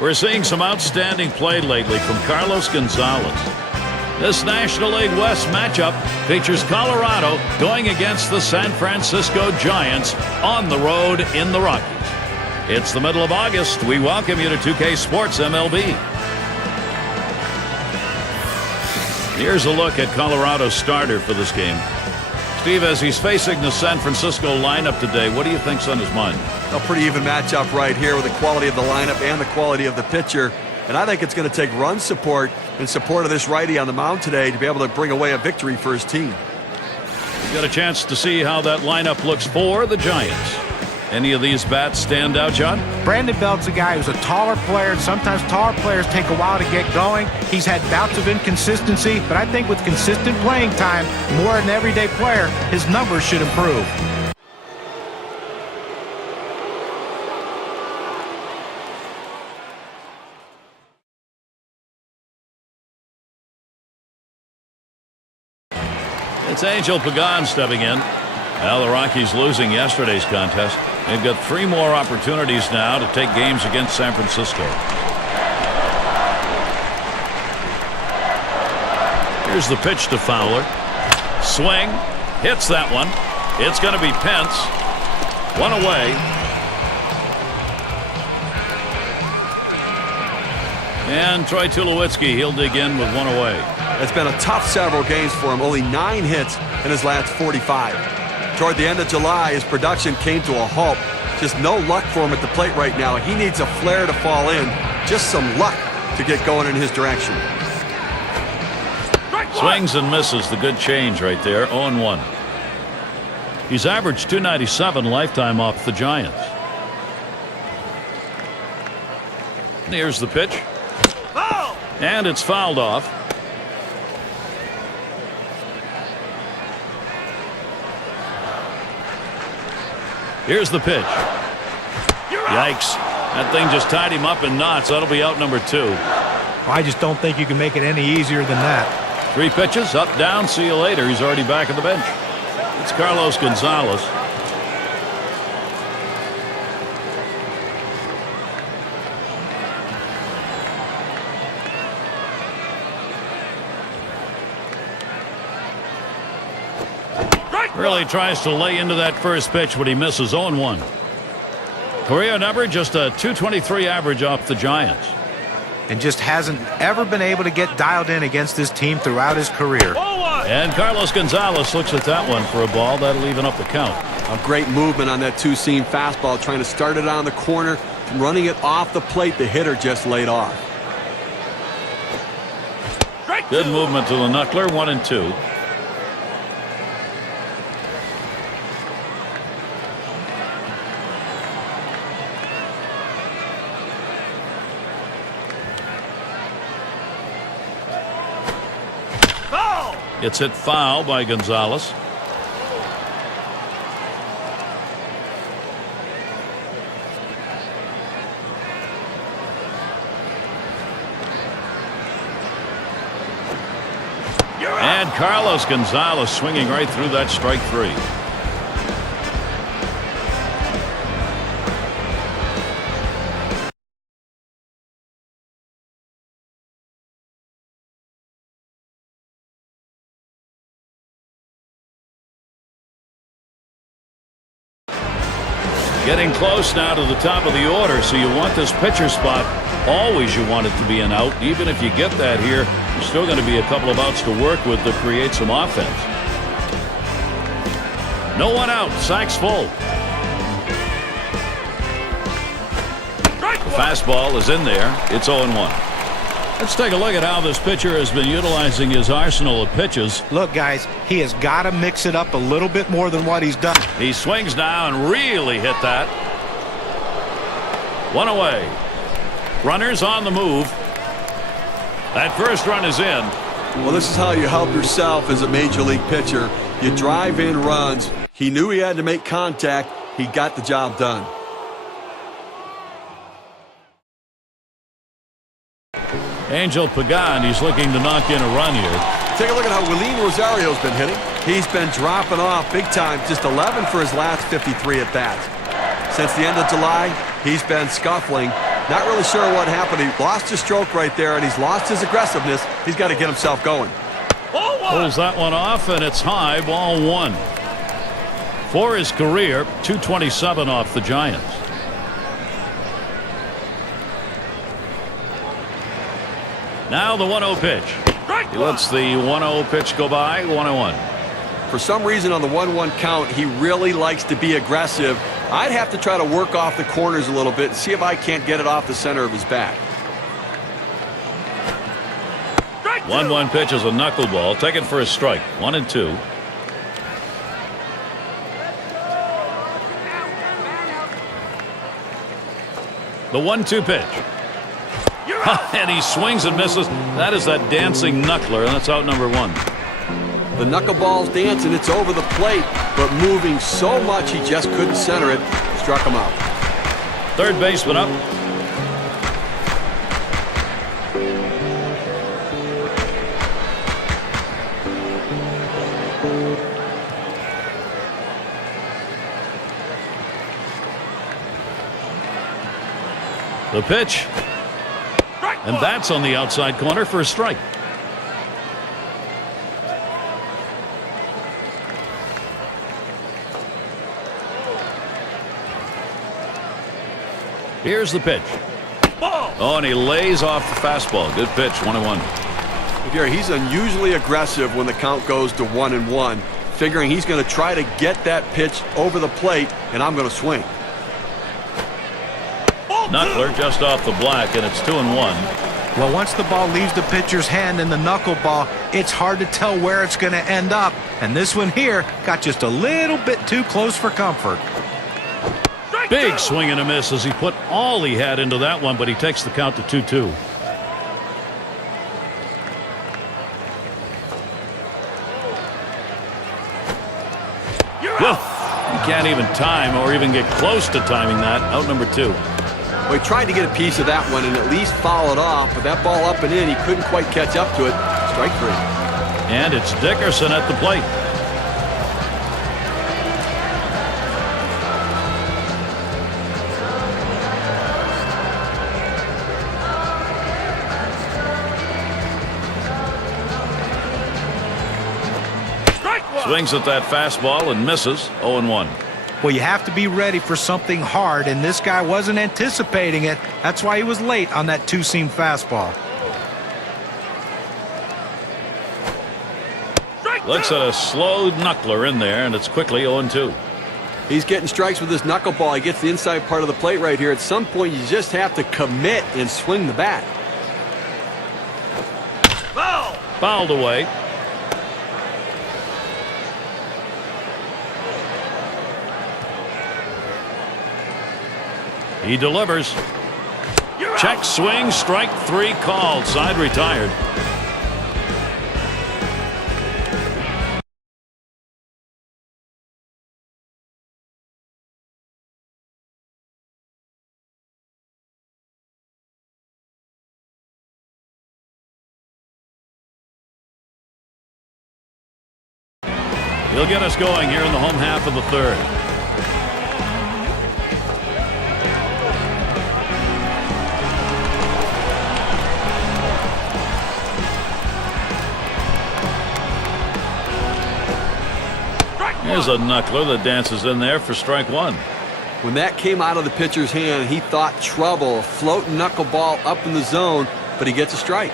We're seeing some outstanding play lately from Carlos Gonzalez. This National League West matchup features Colorado going against the San Francisco Giants on the road in the Rockies. It's the middle of August. We welcome you to 2K Sports MLB. Here's a look at Colorado's starter for this game. Steve, as he's facing the San Francisco lineup today, what do you think's on his mind? A pretty even matchup right here with the quality of the lineup and the quality of the pitcher. And I think it's going to take run support and support of this righty on the mound today to be able to bring away a victory for his team. We've got a chance to see how that lineup looks for the Giants. Any of these bats stand out, John? Brandon Belt's a guy who's a taller player, and sometimes taller players take a while to get going. He's had bouts of inconsistency, but I think with consistent playing time, more than an everyday player, his numbers should improve. It's Angel Pagan stepping in. Now the Rockies losing yesterday's contest. They've got 3 more opportunities now to take games against San Francisco. Here's the pitch to Fowler. Swing. Hits that one. It's going to be Pence. 1 away. And Troy Tulowitzki, he'll dig in with 1 away. It's been a tough several games for him. Only 9 hits in his last 45. Toward the end of July, his production came to a halt. Just no luck for him at the plate right now. He needs a flare to fall in. Just some luck to get going in his direction. Swings and misses. The good change right there. 0-1. He's averaged .297 lifetime off the Giants. And here's the pitch. And it's fouled off. Here's the pitch. Yikes. That thing just tied him up in knots. That'll be out number 2. I just don't think you can make it any easier than that. 3 pitches, up, down, see you later. He's already back at the bench. It's Carlos Gonzalez. Really tries to lay into that first pitch, but he misses. 0-1. Career number, just a .223 average off the Giants. And just hasn't ever been able to get dialed in against this team throughout his career. And Carlos Gonzalez looks at that one for a ball. That'll even up the count. A great movement on that 2-seam fastball, trying to start it on the corner, running it off the plate. The hitter just laid off. Good movement to the knuckler. 1-2. It's hit foul by Gonzalez. And Carlos Gonzalez swinging right through that strike 3. Getting close now to the top of the order, so you want this pitcher spot. Always you want it to be an out. Even if you get that here, there's still going to be a couple of outs to work with to create some offense. No one out. Sack's full. The fastball is in there. It's 0-1. Let's take a look at how this pitcher has been utilizing his arsenal of pitches. Look, guys, he has got to mix it up a little bit more than what he's done. He swings now and really hit that. 1 away. Runners on the move. That first run is in. Well, this is how you help yourself as a major league pitcher. You drive in runs. He knew he had to make contact. He got the job done. Angel Pagan, he's looking to knock in a run here. Take a look at how Willeen Rosario's been hitting. He's been dropping off big time. Just 11 for his last 53 at bats. Since the end of July, he's been scuffling. Not really sure what happened. He lost his stroke right there, and he's lost his aggressiveness. He's got to get himself going. Pulls that one off, and it's high, ball one. For his career, 227 off the Giants. Now the 1-0 pitch. He lets the 1-0 pitch go by. 1-1. For some reason on the 1-1 count, he really likes to be aggressive. I'd have to try to work off the corners a little bit and see if I can't get it off the center of his bat. 1-1 pitch is a knuckleball. Taken for a strike. 1-2. The 1-2 pitch. And he swings and misses. That is that dancing knuckler, and that's out number one. The knuckleball's dancing. It's over the plate, but moving so much he just couldn't center it. Struck him out. Third baseman up. The pitch. And that's on the outside corner for a strike. Here's the pitch. Oh, and he lays off the fastball. Good pitch. 1-1. Gary, he's unusually aggressive when the count goes to 1-1, figuring he's going to try to get that pitch over the plate, and I'm going to swing. Knuckler just off the black, and it's 2-1. Well, once the ball leaves the pitcher's hand in the knuckleball, it's hard to tell where it's going to end up. And this one here got just a little bit too close for comfort. Big swing and a miss as he put all he had into that one, but he takes the count to 2-2. Well, he can't even time or even get close to timing that. Out number two. Well, he tried to get a piece of that one and at least foul it off, but that ball up and in, he couldn't quite catch up to it. Strike three. And it's Dickerson at the plate. Swings at that fastball and misses. 0-1. Well, you have to be ready for something hard, and this guy wasn't anticipating it. That's why he was late on that two-seam fastball. Looks at a slow knuckler in there, and it's quickly 0-2. He's getting strikes with this knuckleball. He gets the inside part of the plate right here. At some point, you just have to commit and swing the bat. Fouled away. He delivers. Check swing, strike three called. Side retired. He'll get us going here in the home half of the third. Here's a knuckler that dances in there for strike one. When that came out of the pitcher's hand, he thought trouble. A floating knuckleball up in the zone, but he gets a strike.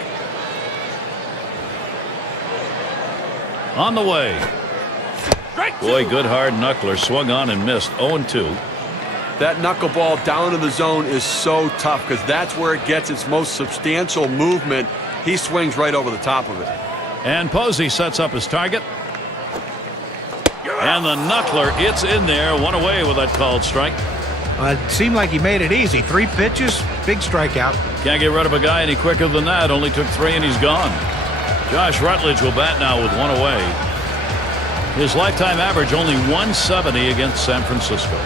On the way. Boy, good hard knuckler. Swung on and missed. 0-2. That knuckleball down in the zone is so tough because that's where it gets its most substantial movement. He swings right over the top of it. And Posey sets up his target. And the knuckler, it's in there. One away with that called strike. It seemed like he made it easy. 3 pitches, big strikeout. Can't get rid of a guy any quicker than that. Only took 3 and he's gone. Josh Rutledge will bat now with 1 away. His lifetime average only 170 against San Francisco.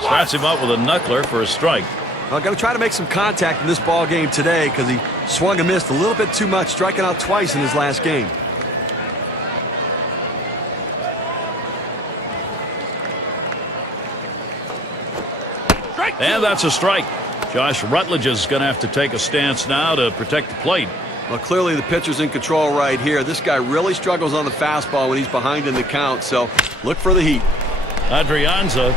Starts him up with a knuckler for a strike. Well, got to try to make some contact in this ball game today because he swung and missed a little bit too much, striking out twice in his last game. And that's a strike. Josh Rutledge is going to have to take a stance now to protect the plate. Well, clearly the pitcher's in control right here. This guy really struggles on the fastball when he's behind in the count, so look for the heat. Adrianza.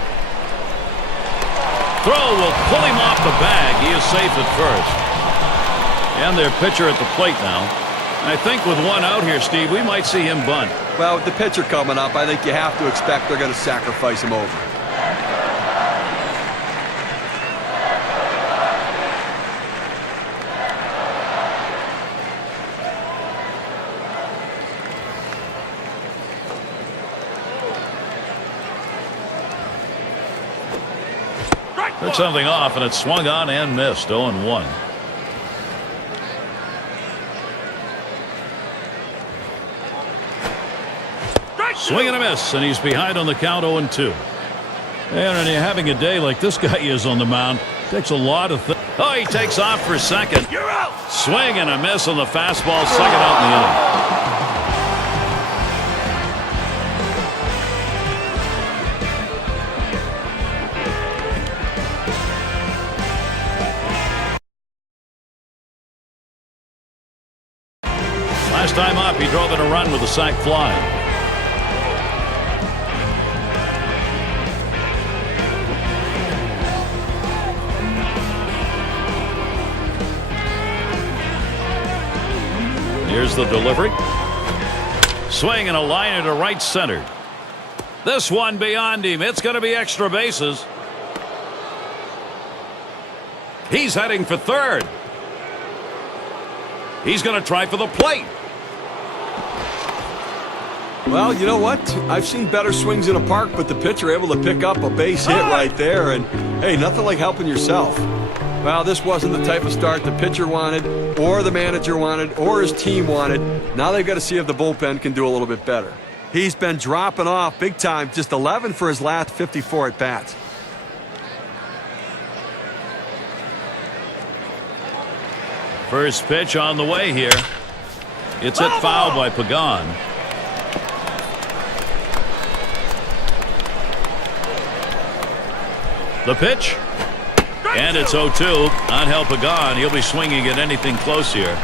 Throw will pull him off the bag. He is safe at first. And their pitcher at the plate now. I think with one out here, Steve, we might see him bunt. Well, with the pitcher coming up, I think you have to expect they're going to sacrifice him over. Took something off, and it swung on and missed. 0-1. Swing and a miss, and he's behind on the count. 0-2. And when you're having a day like this guy is on the mound, takes a lot of things. Oh, he takes off for second. You're out. Swing and a miss on the fastball. Second out in the inning. Last time up, he drove in a run with a sac fly. Here's the delivery. Swing and a liner to right center. This one beyond him. It's going to be extra bases. He's heading for third. He's going to try for the plate. Well, you know what? I've seen better swings in a park, but the pitcher able to pick up a base hit right there. And, hey, nothing like helping yourself. Well, this wasn't the type of start the pitcher wanted, or the manager wanted, or his team wanted. Now they've got to see if the bullpen can do a little bit better. He's been dropping off big time, just 11 for his last 54 at-bats. First pitch on the way here. It's hit foul by Pagan. The pitch. And it's 0-2. Not help Pagan. He'll be swinging at anything close here.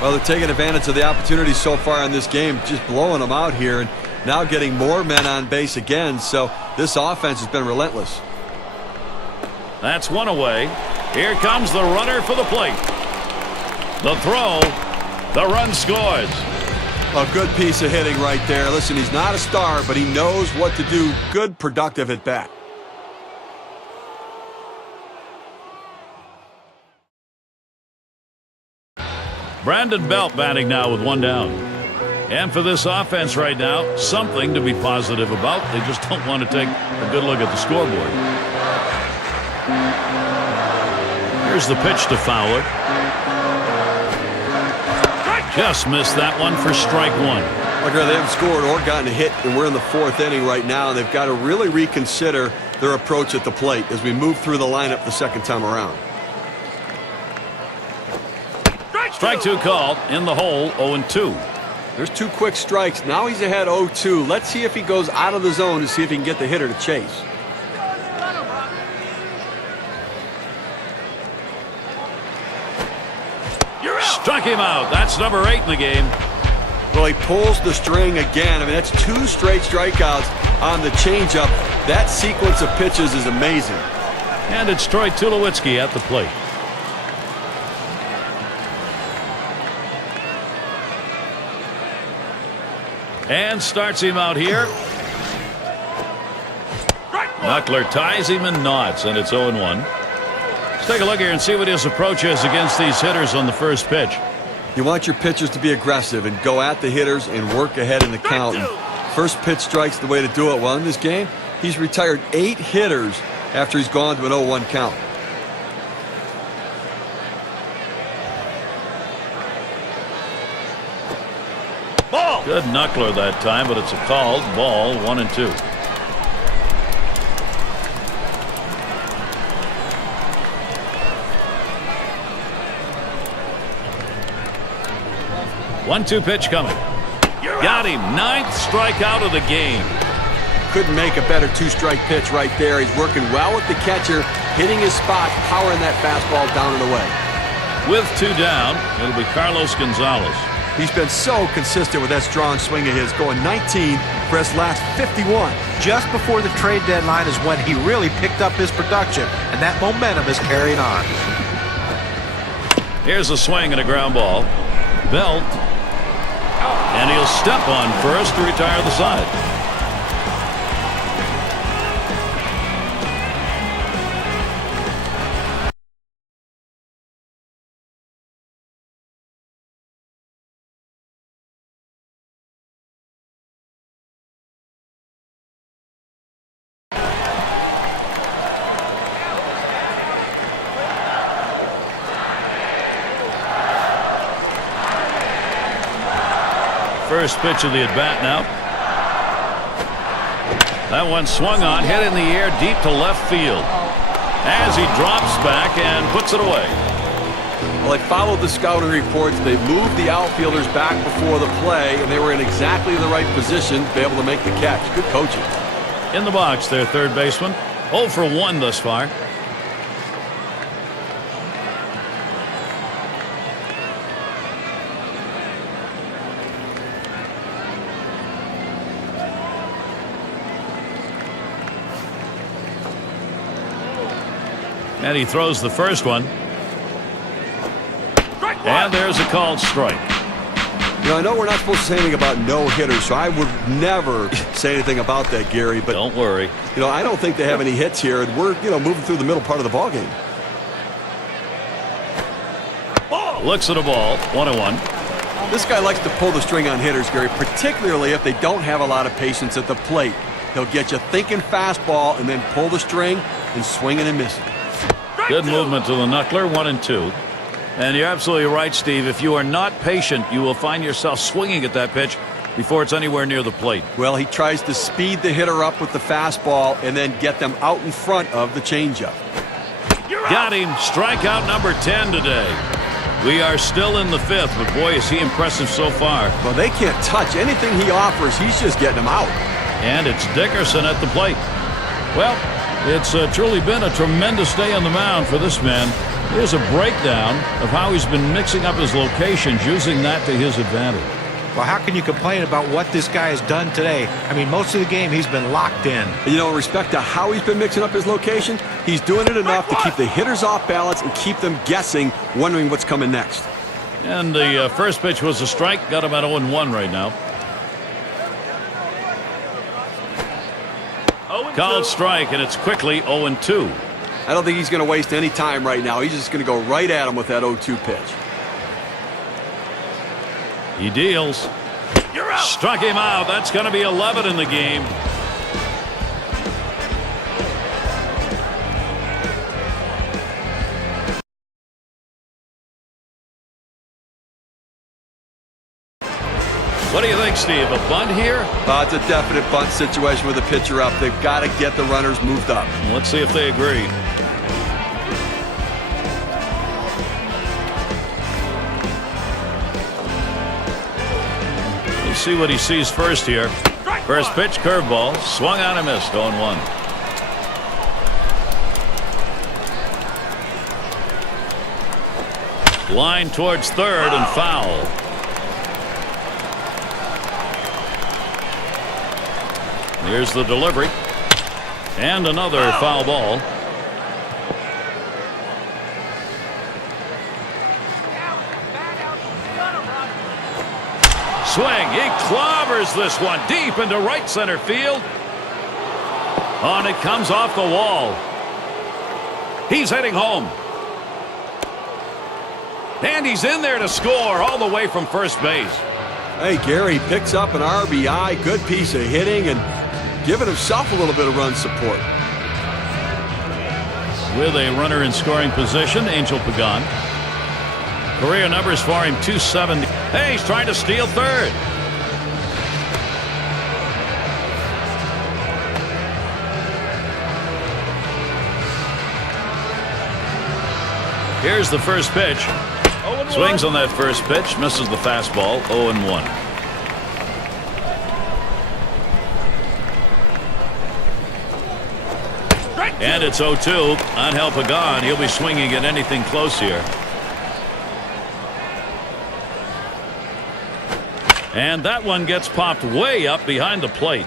Well, they're taking advantage of the opportunities so far in this game, just blowing them out here, and now getting more men on base again. So this offense has been relentless. That's one away. Here comes the runner for the plate. The throw. The run scores. A good piece of hitting right there. Listen, he's not a star, but he knows what to do. Good, productive at bat. Brandon Belt batting now with one down. And for this offense right now, something to be positive about. They just don't want to take a good look at the scoreboard. Here's the pitch to Fowler. Just missed that one for strike one. They haven't scored or gotten a hit, and we're in the fourth inning right now. They've got to really reconsider their approach at the plate as we move through the lineup the second time around. Strike two called. In the hole. 0-2. There's two quick strikes. Now he's ahead 0-2. Let's see if he goes out of the zone to see if he can get the hitter to chase. Struck him out. That's number 8 in the game. Well, he pulls the string again. I mean, that's 2 straight strikeouts on the changeup. That sequence of pitches is amazing. And it's Troy Tulowitzki at the plate. And starts him out here. Knuckler ties him and nods, and it's 0-1. Let's take a look here and see what his approach is against these hitters on the first pitch. You want your pitchers to be aggressive and go at the hitters and work ahead in the count. And first pitch strike's the way to do it. Well, in this game, he's retired 8 hitters after he's gone to an 0-1 count. Ball. Good knuckler that time, but it's a called ball. 1-2. One-two pitch coming. Got him. 9th strikeout of the game. Couldn't make a better 2-strike pitch right there. He's working well with the catcher, hitting his spot, powering that fastball down and away. With 2 down, it'll be Carlos Gonzalez. He's been so consistent with that strong swing of his, going 19 for his last 51. Just before the trade deadline is when he really picked up his production, and that momentum is carried on. Here's a swing and a ground ball. Belt. And he'll step on first to retire the side. First pitch of the at-bat now. That one swung on, hit in the air deep to left field. As he drops back and puts it away. Well, they followed the scouting reports. They moved the outfielders back before the play, and they were in exactly the right position to be able to make the catch. Good coaching. In the box, their third baseman. 0 for 1 thus far. And he throws the first one. And there's a called strike. You know, I know we're not supposed to say anything about no-hitters, so I would never say anything about that, Gary. But don't worry. You know, I don't think they have any hits here. We're, moving through the middle part of the ball game. Looks at a ball. 1-1. This guy likes to pull the string on hitters, Gary, particularly if they don't have a lot of patience at the plate. He'll get you thinking fastball and then pull the string and swinging and missing. Good movement to the knuckler. 1-2. And you're absolutely right, Steve. If you are not patient, you will find yourself swinging at that pitch before it's anywhere near the plate. Well, he tries to speed the hitter up with the fastball and then get them out in front of the changeup. Got him. Strikeout number 10 today. We are still in the 5th, but boy, is he impressive so far. Well, they can't touch anything he offers. He's just getting them out. And it's Dickerson at the plate. Well, it's truly been a tremendous day on the mound for this man. Here's a breakdown of how he's been mixing up his locations, using that to his advantage. Well, how can you complain about what this guy has done today? I mean, most of the game he's been locked in. And in respect to how he's been mixing up his location, he's doing it enough to keep the hitters off balance and keep them guessing, wondering what's coming next. And the first pitch was a strike. Got him at 0-1 right now. Called strike, and it's quickly 0-2. I don't think he's going to waste any time right now. He's just going to go right at him with that 0-2 pitch. He deals. Struck him out. That's going to be 11 in the game. What do you think, Steve? A bunt here? It's a definite bunt situation with the pitcher up. They've got to get the runners moved up. Let's see if they agree. Let's see what he sees first here. First pitch, curveball. Swung on and missed. 0-1. Line towards third and foul. Here's the delivery. And another foul ball. Swing. He clobbers this one deep into right center field. Oh, and it comes off the wall. He's heading home. And he's in there to score all the way from first base. Hey, Gary picks up an RBI. Good piece of hitting and giving himself a little bit of run support. With a runner in scoring position, Angel Pagan. Career numbers for him, 270. Hey, he's trying to steal third. Here's the first pitch. Swings on that first pitch, misses the fastball, 0-1. And it's 0-2 on Pagan. He'll be swinging at anything close here. And that one gets popped way up behind the plate.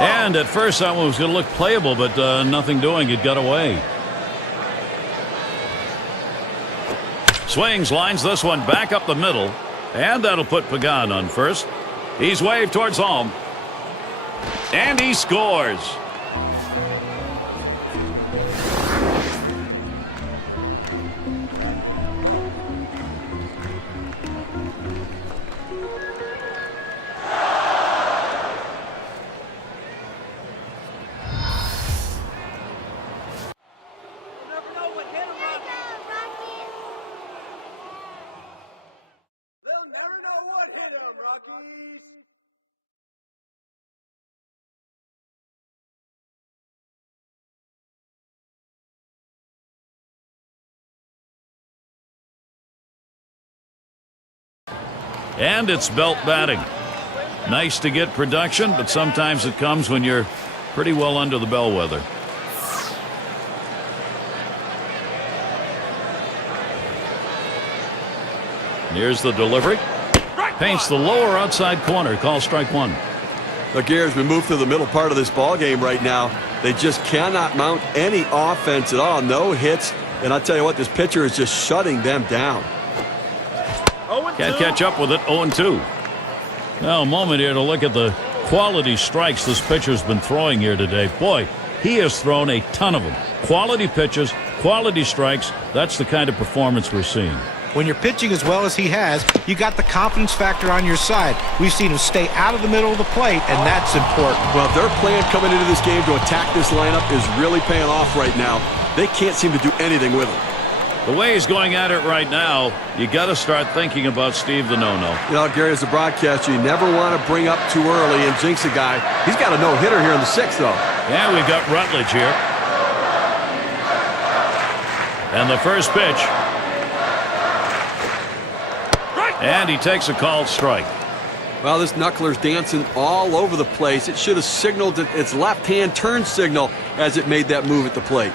And at first that one was going to look playable, but nothing doing. It got away. Swings, lines this one back up the middle. And that'll put Pagan on first. He's waved towards home. And he scores. And it's belt batting. Nice to get production, but sometimes it comes when you're pretty well under the bellwether. Here's the delivery. Paints the lower outside corner. Call strike one. Look here, as we move through the middle part of this ball game right now, they just cannot mount any offense at all. No hits. And I'll tell you what, this pitcher is just shutting them down. Can't catch up with it. 0-2. Now a moment here to look at the quality strikes this pitcher's been throwing here today. Boy, he has thrown a ton of them. Quality pitches, quality strikes. That's the kind of performance we're seeing. When you're pitching as well as he has, you got the confidence factor on your side. We've seen him stay out of the middle of the plate, and that's important. Well, their plan coming into this game to attack this lineup is really paying off right now. They can't seem to do anything with him. The way he's going at it right now, you got to start thinking about Steve the no-no. You know, Gary, as a broadcaster, you never want to bring up too early and jinx a guy. He's got a no-hitter here in the sixth, though. Yeah, we've got Rutledge here. And the first pitch. And he takes a called strike. Well, this knuckler's dancing all over the place. It should have signaled its left-hand turn signal as it made that move at the plate.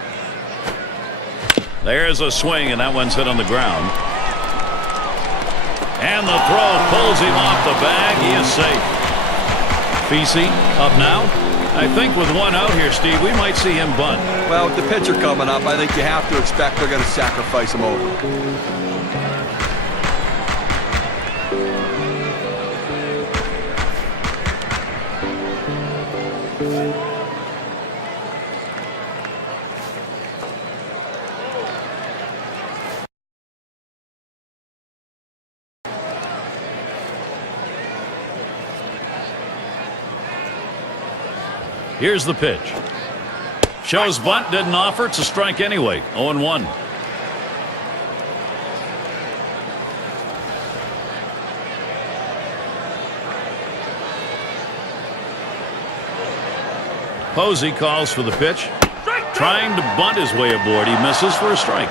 There's a swing, and that one's hit on the ground. And the throw pulls him off the bag. He is safe. Fisi up now. I think with one out here, Steve, we might see him bunt. Well, with the pitcher coming up, I think you have to expect they're going to sacrifice him over. Here's the pitch. Shows bunt, didn't offer. It's a strike anyway. 0-1. Posey calls for the pitch. Trying to bunt his way aboard. He misses for a strike.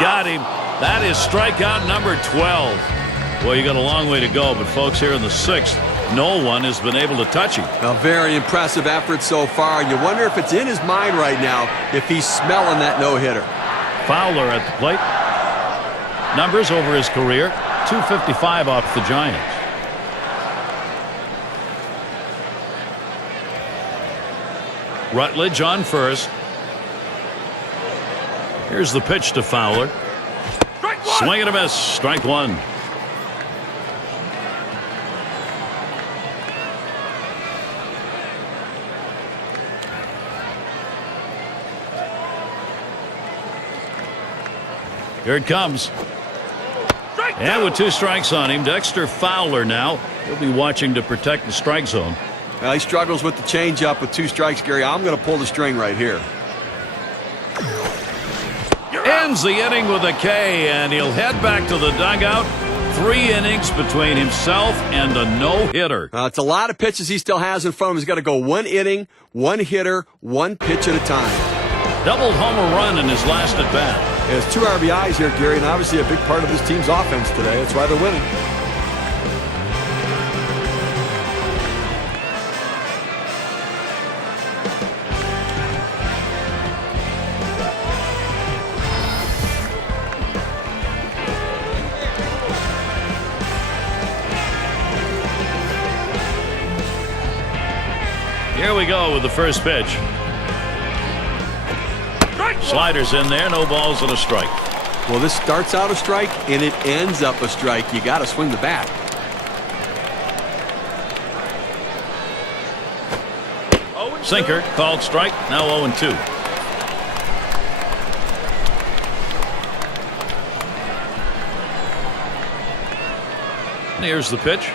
Got him. That is strikeout number 12. Well, you got a long way to go, but folks, here in the sixth, no one has been able to touch him. A very impressive effort so far. You wonder if it's in his mind right now if he's smelling that no-hitter. Fowler at the plate. Numbers over his career, 255 off the Giants. Rutledge on first. Here's the pitch to Fowler. Swing and a miss. Strike one. Here it comes. And with two strikes on him, Dexter Fowler now. He'll be watching to protect the strike zone. Well, he struggles with the changeup with two strikes, Gary. I'm going to pull the string right here. Ends the inning with a K, and he'll head back to the dugout. 3 innings between himself and a no-hitter. It's a lot of pitches he still has in front of him. He's got to go 1 inning, 1 hitter, 1 pitch at a time. Doubled home run in his last at bat. He has 2 RBIs here, Gary, and obviously a big part of this team's offense today. That's why they're winning. Here we go with the first pitch. Sliders in there, no balls and a strike. Well, this starts out a strike and it ends up a strike. You got to swing the bat. Sinker, called strike, now 0-2. And here's the pitch.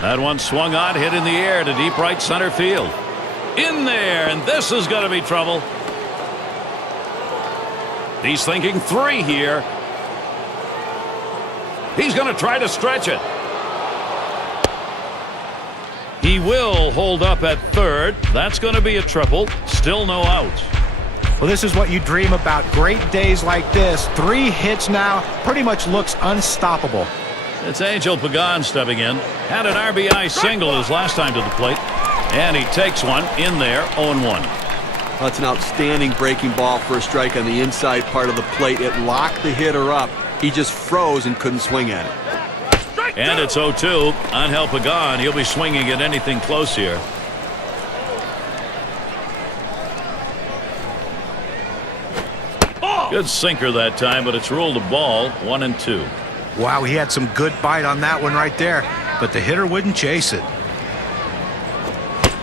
That one swung on, hit in the air to deep right center field. In there, and this is going to be trouble. He's thinking 3 here. He's going to try to stretch it. He will hold up at third. That's going to be a triple. Still no outs. Well, this is what you dream about. Great days like this. 3 hits now. Pretty much looks unstoppable. It's Angel Pagan stepping in. Had an RBI single his last time to the plate. And he takes one in there, 0-1. That's an outstanding breaking ball for a strike on the inside part of the plate. It locked the hitter up. He just froze and couldn't swing at it. And it's 0-2. Angel Pagan, he'll be swinging at anything close here. Good sinker that time, but it's ruled a ball, 1-2. Wow, he had some good bite on that one right there, but the hitter wouldn't chase it.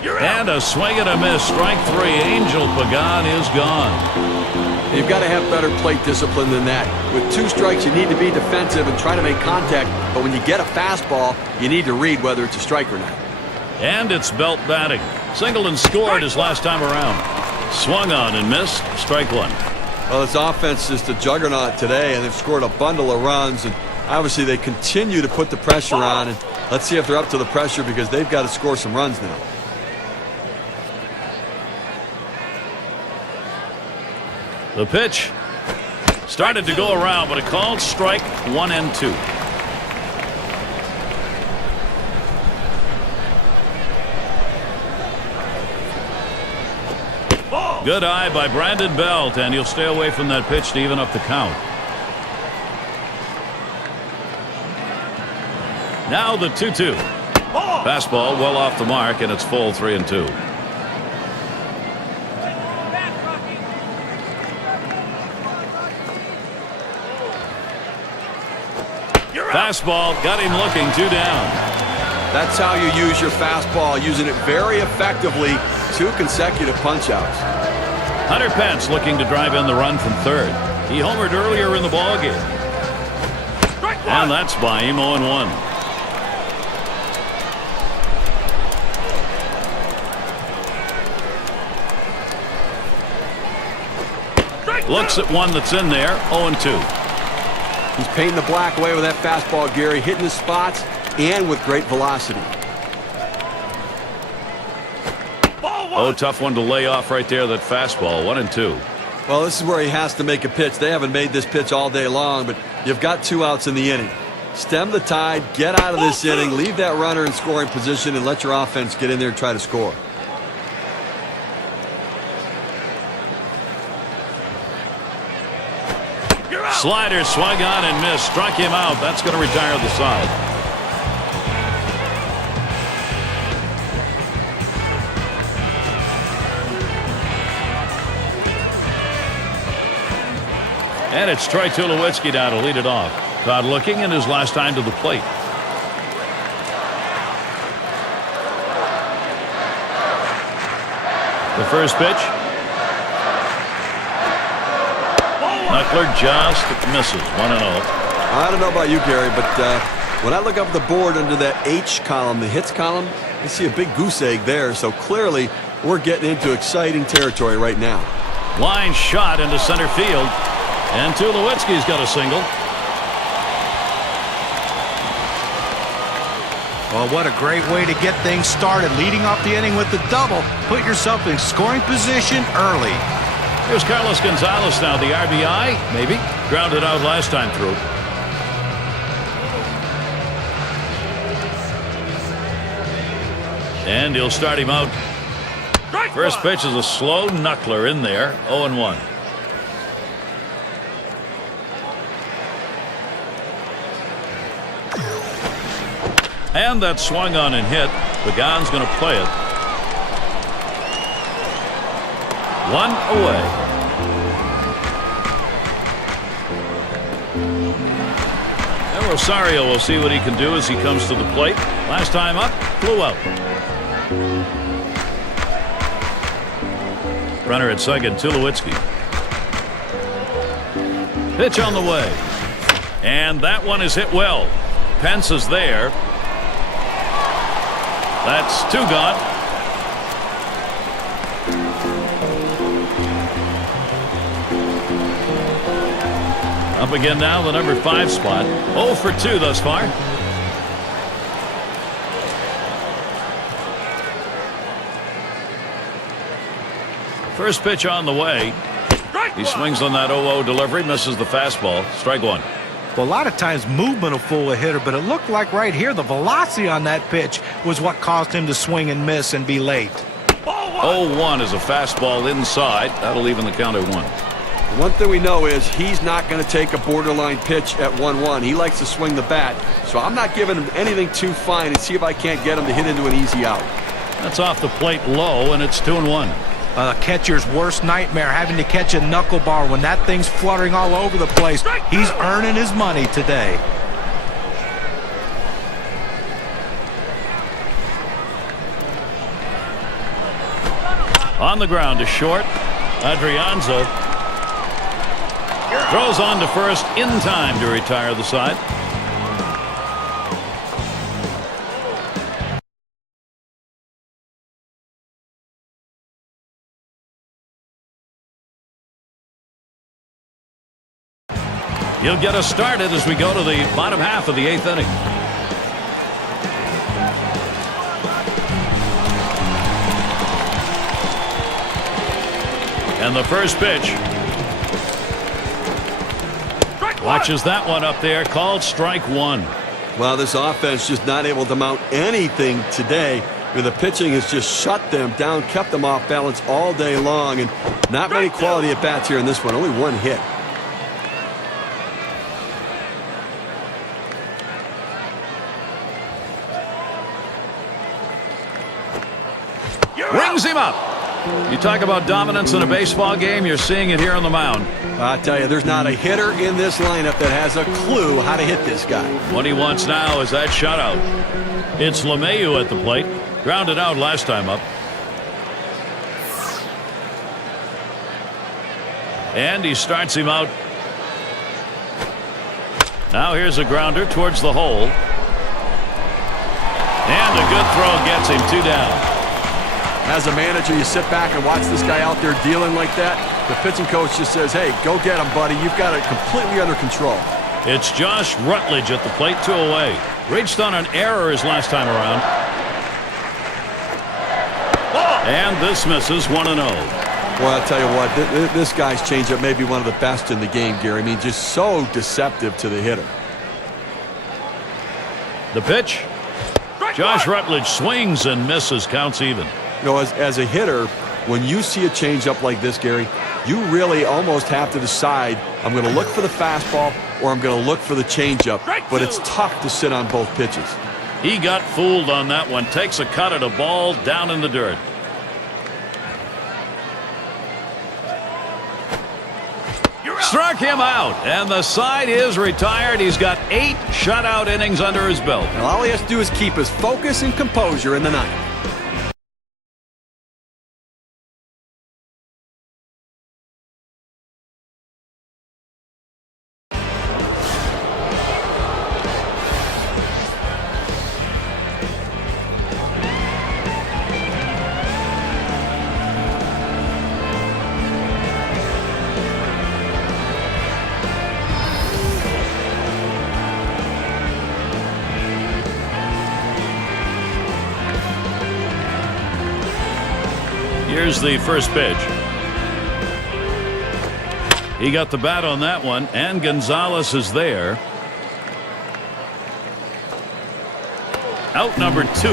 And a swing and a miss. Strike 3. Angel Pagan is gone. You've got to have better plate discipline than that. With 2 strikes, you need to be defensive and try to make contact. But when you get a fastball, you need to read whether it's a strike or not. And it's Belt batting. Singleton scored his last time around. Swung on and missed. Strike 1. Well, this offense is the juggernaut today, and they've scored a bundle of runs. And obviously, they continue to put the pressure on. And let's see if they're up to the pressure because they've got to score some runs now. The pitch started to go around, but a called strike, 1-2. Good eye by Brandon Belt, and he'll stay away from that pitch to even up the count. Now the 2-2. Fastball well off the mark, and it's full 3-2. Fastball got him looking 2 down. That's how you use your fastball, using it very effectively. 2 consecutive punch-outs. Hunter Pence looking to drive in the run from third. He homered earlier in the ballgame. And that's by him, 0-1. Looks at one that's in there, 0-2. He's painting the black away with that fastball, Gary, hitting his spots and with great velocity. Oh, tough one to lay off right there, that fastball, 1-2. Well, this is where he has to make a pitch. They haven't made this pitch all day long, but you've got 2 outs in the inning. Stem the tide, get out of this inning, leave that runner in scoring position, and let your offense get in there and try to score. Slider swung on and missed. Struck him out. That's going to retire the side. And it's Troy Tulowitzki now to lead it off. Todd looking in his last time to the plate. The first pitch. Knuckler just misses, 1-0. I don't know about you, Gary, but when I look up the board under that H column, the hits column, I see a big goose egg there. So clearly, we're getting into exciting territory right now. Line shot into center field, and Tulowitzki's got a single. Well, what a great way to get things started. Leading off the inning with the double. Put yourself in scoring position early. Here's Carlos Gonzalez now, the RBI, maybe. Grounded out last time through. And he'll start him out. First pitch is a slow knuckler in there. 0-1. And that swung on and hit. Pagan's going to play it. 1 away. And Rosario will see what he can do as he comes to the plate. Last time up, flew out. Runner at second, Tulowitzki. Pitch on the way. And that one is hit well. Pence is there. That's 2 gone. Up again now, the number 5 spot. 0 for 2 thus far. First pitch on the way. He swings on that 0-0 delivery, misses the fastball. Strike 1. Well, a lot of times movement will fool a hitter, but it looked like right here the velocity on that pitch was what caused him to swing and miss and be late. 0-1 is a fastball inside. That'll even the count at 1. One thing we know is he's not going to take a borderline pitch at 1-1. He likes to swing the bat, so I'm not giving him anything too fine and see if I can't get him to hit into an easy out. That's off the plate low, and it's 2-1. A catcher's worst nightmare, having to catch a knuckleball when that thing's fluttering all over the place. He's earning his money today. On the ground to short. Adrianza throws on to first in time to retire the side. He'll get us started as we go to the bottom half of the 8th inning. And the first pitch. Watches that one up there, called strike 1. Well, this offense just not able to mount anything today. The pitching has just shut them down, kept them off balance all day long, and not many quality at bats here in this one. Only 1 hit. Rings him up. You talk about dominance in a baseball game, you're seeing it here on the mound. I tell you, there's not a hitter in this lineup that has a clue how to hit this guy. What he wants now is that shutout. It's LeMahieu at the plate. Grounded out last time up. And he starts him out. Now here's a grounder towards the hole. And a good throw gets him 2 down. As a manager, you sit back and watch this guy out there dealing like that. The pitching coach just says, hey, go get him, buddy. You've got it completely under control. It's Josh Rutledge at the plate, 2 away. Reached on an error his last time around. And this misses 1-0. Well, I'll tell you what, this guy's changeup may be one of the best in the game, Gary. I mean, just so deceptive to the hitter. The pitch. Josh Rutledge swings and misses, counts even. You know, as a hitter, when you see a changeup like this, Gary, you really almost have to decide, I'm going to look for the fastball or I'm going to look for the changeup. But it's tough to sit on both pitches. He got fooled on that one. Takes a cut at a ball down in the dirt. Struck him out, and the side is retired. He's got 8 shutout innings under his belt. And all he has to do is keep his focus and composure in the ninth. Here's the first pitch. He got the bat on that one, and Gonzalez is there. Out number 2.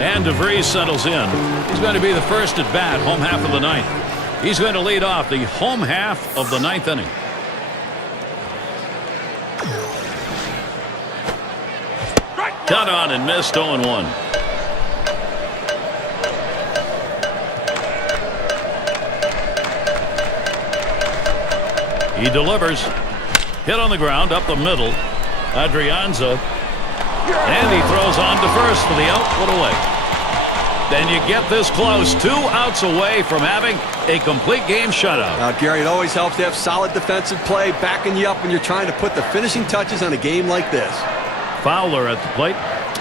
And DeVries settles in. He's going to be the first at bat, home half of the ninth. He's going to lead off the home half of the ninth inning. Cut on and missed 0-1. He delivers. Hit on the ground up the middle. Adrianza. And he throws on to first for the out, put away. Then you get this close, 2 outs away from having a complete game shutout. Now, Gary, it always helps to have solid defensive play backing you up when you're trying to put the finishing touches on a game like this. Fowler at the plate.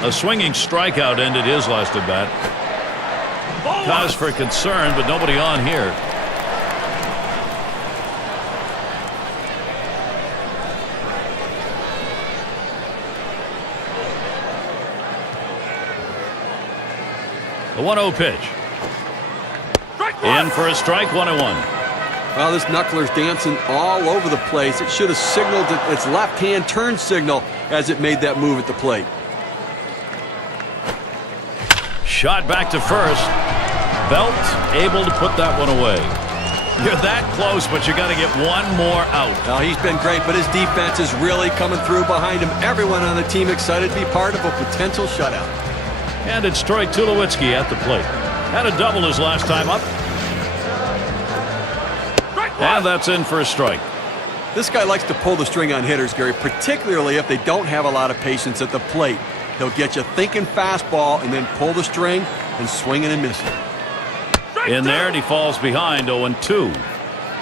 A swinging strikeout ended his last at bat. Cause for concern, but nobody on here. The 1-0 pitch. In for a strike, 1-1. Well, this knuckler's dancing all over the place. It should have signaled its left-hand turn signal as it made that move at the plate. Shot back to first. Belt able to put that one away. You're that close, but you got to get one more out. Now, he's been great, but his defense is really coming through behind him. Everyone on the team excited to be part of a potential shutout. And it's Troy Tulowitzki at the plate. Had a double his last time up. And that's in for a strike. This guy likes to pull the string on hitters, Gary, particularly if they don't have a lot of patience at the plate. He'll get you thinking fastball and then pull the string and swinging and missing. In there, and he falls behind 0-2.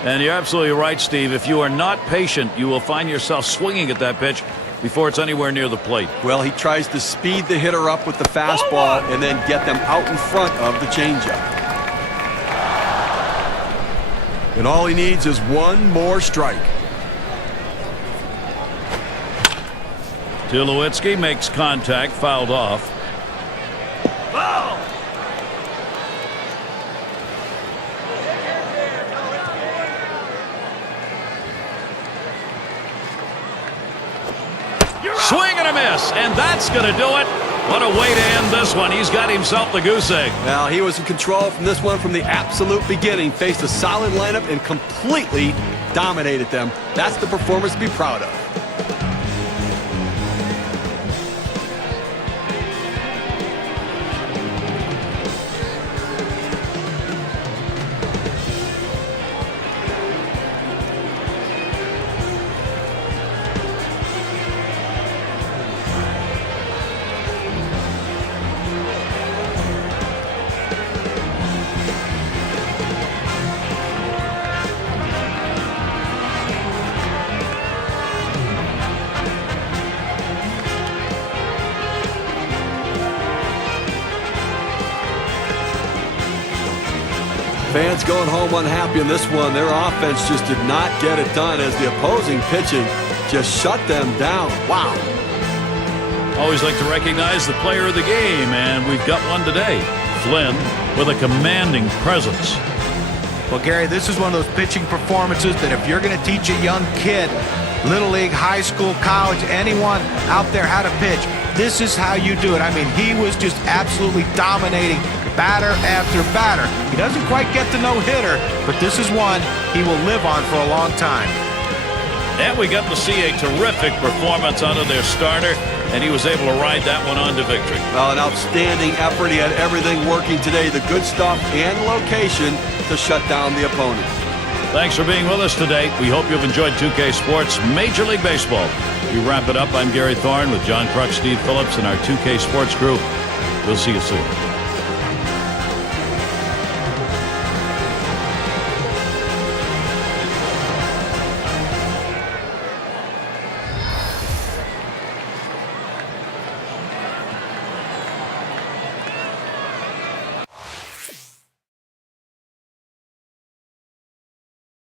And you're absolutely right, Steve. If you are not patient, you will find yourself swinging at that pitch before it's anywhere near the plate. Well, he tries to speed the hitter up with the fastball and then get them out in front of the changeup. And all he needs is one more strike. Tulowitzki makes contact, fouled off. Foul! Swing and a miss, and that's going to do it. What a way to end this one. He's got himself the goose egg. Now, he was in control from this one from the absolute beginning. Faced a solid lineup and completely dominated them. That's the performance to be proud of. Fans going home unhappy in this one. Their offense just did not get it done as the opposing pitching just shut them down. Wow. Always like to recognize the player of the game, and we've got one today. Flynn with a commanding presence. Well, Gary, this is one of those pitching performances that if you're going to teach a young kid, little league, high school, college, anyone out there how to pitch, this is how you do it. I mean, he was just absolutely dominating batter after batter. He doesn't quite get the no-hitter, but this is one he will live on for a long time. And we got to see a terrific performance out of their starter, and he was able to ride that one on to victory. Well, an outstanding effort. He had everything working today, the good stuff and location to shut down the opponent. Thanks for being with us today. We hope you've enjoyed 2K Sports Major League Baseball. We wrap it up. I'm Gary Thorne with John Kruk, Steve Phillips, and our 2K Sports crew. We'll see you soon.